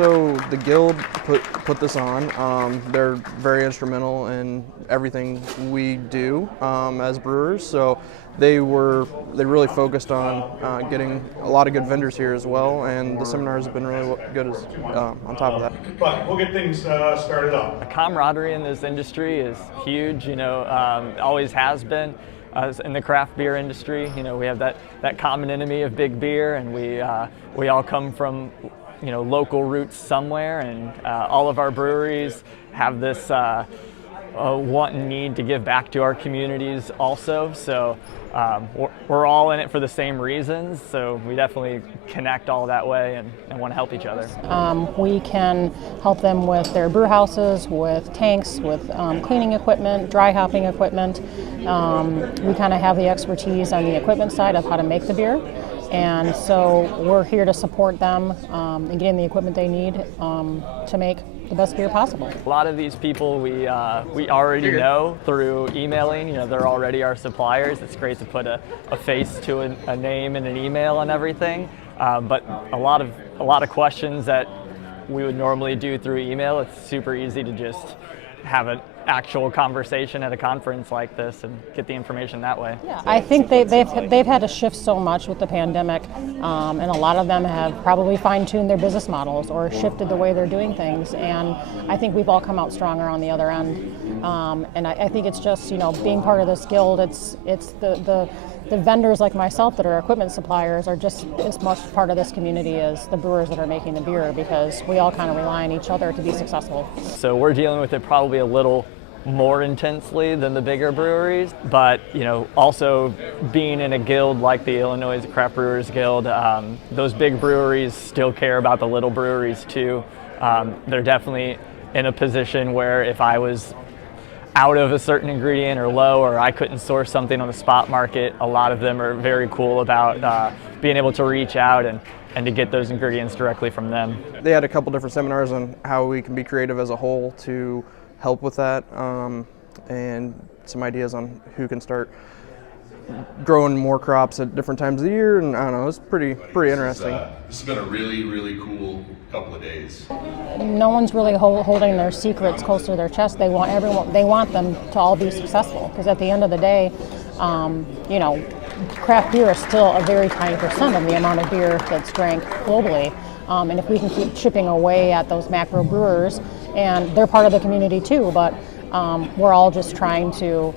So the guild put this on. They're very instrumental in everything we do as brewers. So they really focused on getting a lot of good vendors here as well, and the seminars have been really good on top of that. But we'll get things started up. The camaraderie in this industry is huge. Always has been. In the craft beer industry, we have that common enemy of big beer, and we all come from local roots somewhere, and all of our breweries have this want and need to give back to our communities also. So we're all in it for the same reasons, so we definitely connect all that way and want to help each other. We can help them with their brew houses, with tanks, with cleaning equipment, dry hopping equipment. We kind of have the expertise on the equipment side of how to make the beer. And so we're here to support them in getting the equipment they need to make the best beer possible. A lot of these people we already know through emailing. They're already our suppliers. It's great to put a face to a name and an email on everything. But a lot of questions that we would normally do through email, it's super easy to just have an actual conversation at a conference like this and get the information that way. Yeah, I think they've had to shift so much with the pandemic, and a lot of them have probably fine-tuned their business models or shifted the way they're doing things, and I think we've all come out stronger on the other end. And I think it's just being part of this guild. It's the vendors like myself that are equipment suppliers are just as much part of this community as the brewers that are making the beer, because we all kind of rely on each other to be successful. So we're dealing with it probably a little more intensely than the bigger breweries, but also being in a guild like the Illinois Craft Brewers Guild, those big breweries still care about the little breweries too. They're definitely in a position where if I was out of a certain ingredient or low, or I couldn't source something on the spot market, a lot of them are very cool about being able to reach out and to get those ingredients directly from them. They had a couple different seminars on how we can be creative as a whole to help with that, and some ideas on who can start growing more crops at different times of the year, and I don't know, it's pretty interesting. This has been a really, really cool couple of days. No one's really holding their secrets close to their chest. They want them to all be successful, because at the end of the day, craft beer is still a very tiny percent of the amount of beer that's drank globally. And if we can keep chipping away at those macro brewers, and they're part of the community too, but we're all just trying to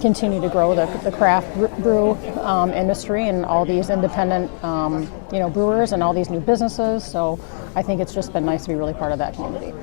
continue to grow the craft brew industry and all these independent brewers and all these new businesses. So I think it's just been nice to be really part of that community.